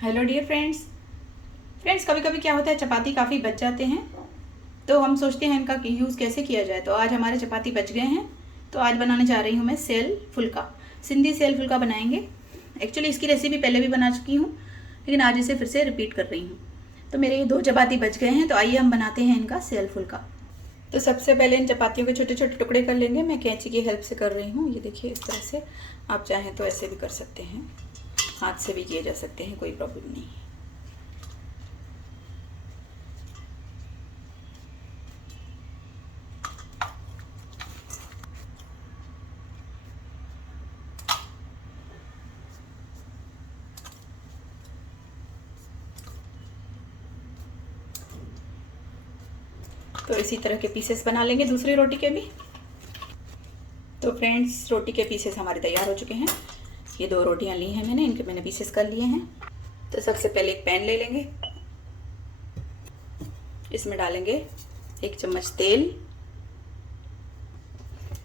Hello dear friends कभी कभी क्या होता है, चपाती काफ़ी बच जाते हैं तो हम सोचते हैं इनका यूज़ कैसे किया जाए। तो आज हमारे चपाती बच गए हैं तो आज बनाने जा रही हूँ मैं सेल फुल्का। सिंधी सेल फुल्का बनाएंगे। एक्चुअली इसकी रेसिपी पहले भी बना चुकी हूँ लेकिन आज इसे फिर से रिपीट कर रही हूँ। तो मेरे ये 2 चपाती बच गए हैं तो आइए हम बनाते हैं इनका सेल फुल्का। तो सबसे पहले इन चपातियों के छोटे छोटे टुकड़े कर लेंगे। मैं कैंची की हेल्प से कर रही हूँ। ये देखिए इस तरह से, आप चाहें तो ऐसे भी कर सकते हैं, हाथ से भी किए जा सकते हैं, कोई प्रॉब्लम नहीं है। तो इसी तरह के पीसेस बना लेंगे दूसरी रोटी के भी। तो फ्रेंड्स रोटी के पीसेस हमारे तैयार हो चुके हैं। ये 2 रोटियां ली हैं मैंने, इनके मैंने पीसेस कर लिए हैं। तो सबसे पहले एक पैन ले लेंगे, इसमें डालेंगे 1 चम्मच तेल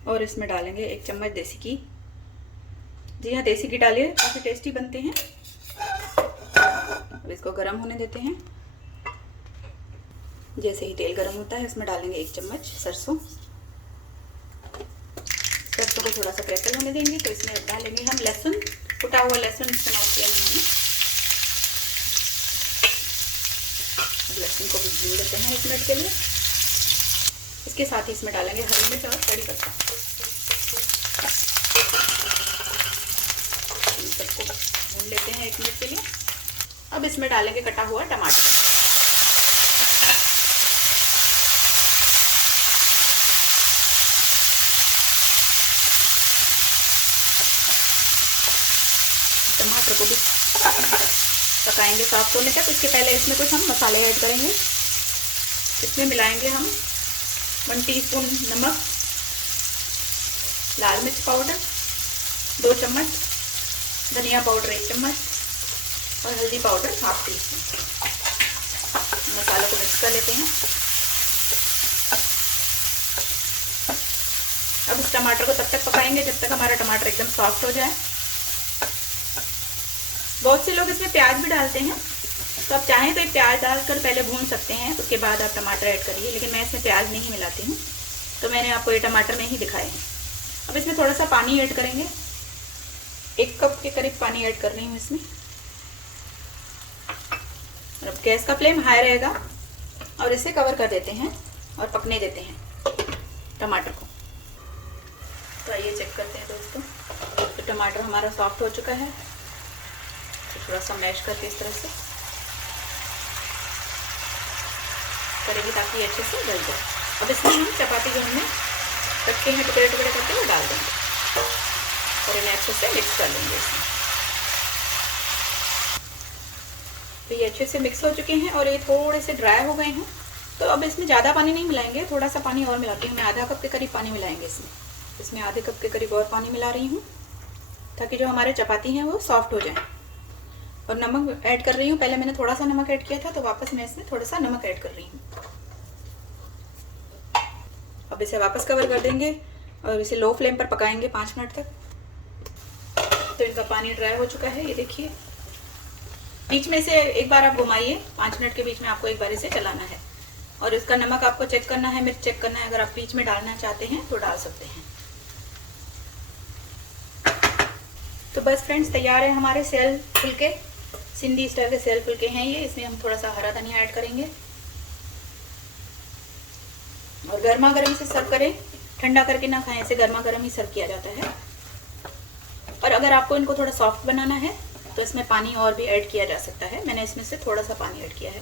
और इसमें डालेंगे 1 चम्मच देसी घी। जी हाँ, देसी घी डालिए, काफ़ी टेस्टी बनते हैं। अब इसको गर्म होने देते हैं। जैसे ही तेल गर्म होता है इसमें डालेंगे 1 चम्मच सरसों। सरसों को थोड़ा सा क्रैकल होने देंगे। तो इसमें अब डालेंगे हम लहसुन, कुटा हुआ लहसुन इस्तेमाल किया है मैंने। लहसुन को भी भून देते हैं 1 मिनट के लिए। इसके साथ ही इसमें डालेंगे हरी मिर्च और कड़ी पत्ता। इन सबको भून लेते हैं 1 मिनट के लिए। अब इसमें डालेंगे कटा हुआ टमाटर। टमाटर को भी पकाएंगे सॉफ्ट होने तक। इसके पहले इसमें कुछ हम मसाले ऐड करेंगे। इसमें मिलाएंगे हम 1 टीस्पून नमक, लाल मिर्च पाउडर 2 चम्मच, धनिया पाउडर 1 चम्मच और हल्दी पाउडर 1/2 टीस्पून। मसालों को मिक्स कर लेते हैं। अब इस टमाटर को तब तक पकाएंगे जब तक हमारा टमाटर एकदम सॉफ्ट हो जाए। बहुत से लोग इसमें प्याज भी डालते हैं, तो आप चाहें तो एक प्याज डालकर पहले भून सकते हैं, उसके बाद आप टमाटर ऐड करिए। लेकिन मैं इसमें प्याज नहीं मिलाती हूँ, तो मैंने आपको ये टमाटर में ही दिखाए हैं। अब इसमें थोड़ा सा पानी ऐड करेंगे, 1 कप के करीब पानी ऐड कर रही हूँ इसमें। और अब गैस का फ्लेम हाई रहेगा और इसे कवर कर देते हैं और पकने देते हैं टमाटर को। तो आइए चेक करते हैं दोस्तों। तो टमाटर हमारा सॉफ्ट हो चुका है। तो थोड़ा सा मैश करके इस तरह से करेंगे ताकि अच्छे से गल जाए। अब इसमें हम चपाती जो हमने रखे हैं टुकड़े टुकड़े करके वो डाल देंगे और इन्हें अच्छे से मिक्स कर लेंगे इसमें। तो ये अच्छे से मिक्स हो चुके हैं और ये थोड़े से ड्राई हो गए हैं। तो अब इसमें ज़्यादा पानी नहीं मिलाएंगे, थोड़ा सा पानी और मिलाती हूँ मैं। आधा कप के करीब पानी मिलाएंगे इसमें आधे कप के करीब और पानी मिला रही हूँ ताकि जो हमारे चपाती हैं वो सॉफ्ट हो जाए। और नमक ऐड कर रही हूँ। पहले मैंने थोड़ा सा नमक ऐड किया था तो वापस मैं इसमें थोड़ा सा नमक ऐड कर रही हूँ। अब इसे वापस कवर कर देंगे और इसे लो फ्लेम पर पकाएंगे 5 मिनट तक। तो इनका पानी ड्राई हो चुका है, ये देखिए। बीच में से एक बार आप घुमाइए, 5 मिनट के बीच में आपको एक बार इसे चलाना है। और इसका नमक आपको चेक करना है, मिर्च चेक करना है। अगर आप बीच में डालना चाहते हैं तो डाल सकते हैं। तो बस फ्रेंड्स तैयार है हमारे सेल फुल्के। सिंधी स्टाइल के सेल फुल्के हैं ये। इसमें हम थोड़ा सा हरा धनिया ऐड करेंगे और गर्मा गर्म से सर्व करें, ठंडा करके ना खाएं। इसे गर्मा गर्म ही सर्व किया जाता है। और अगर आपको इनको थोड़ा सॉफ्ट बनाना है तो इसमें पानी और भी ऐड किया जा सकता है। मैंने इसमें से थोड़ा सा पानी ऐड किया है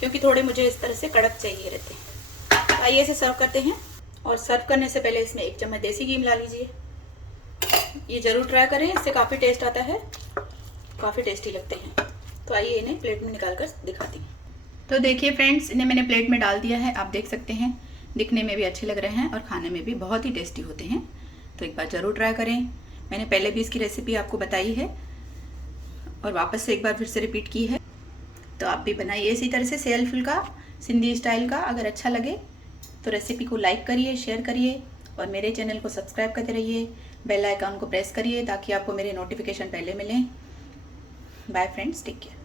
क्योंकि थोड़े मुझे इस तरह से कड़क चाहिए रहते हैं। तो आइए इसे सर्व करते हैं। और सर्व करने से पहले इसमें 1 चम्मच देसी घी मिला लीजिए। ये ज़रूर ट्राई करें, इससे काफ़ी टेस्ट आता है, काफ़ी टेस्टी लगते हैं। तो आइए इन्हें प्लेट में निकाल कर दिखाती हूँ। तो देखिए फ्रेंड्स, इन्हें मैंने प्लेट में डाल दिया है। आप देख सकते हैं दिखने में भी अच्छे लग रहे हैं और खाने में भी बहुत ही टेस्टी होते हैं। तो एक बार ज़रूर ट्राई करें। मैंने पहले भी इसकी रेसिपी आपको बताई है और वापस से एक बार फिर से रिपीट की है। तो आप भी बनाइए इसी तरह से सेल फुल्का सिंधी स्टाइल का। अगर अच्छा लगे तो रेसिपी को लाइक करिए, शेयर करिए और मेरे चैनल को सब्सक्राइब करते रहिए। बेल आइकन को प्रेस करिए ताकि आपको मेरे नोटिफिकेशन पहले मिलें। Bye friends, take care.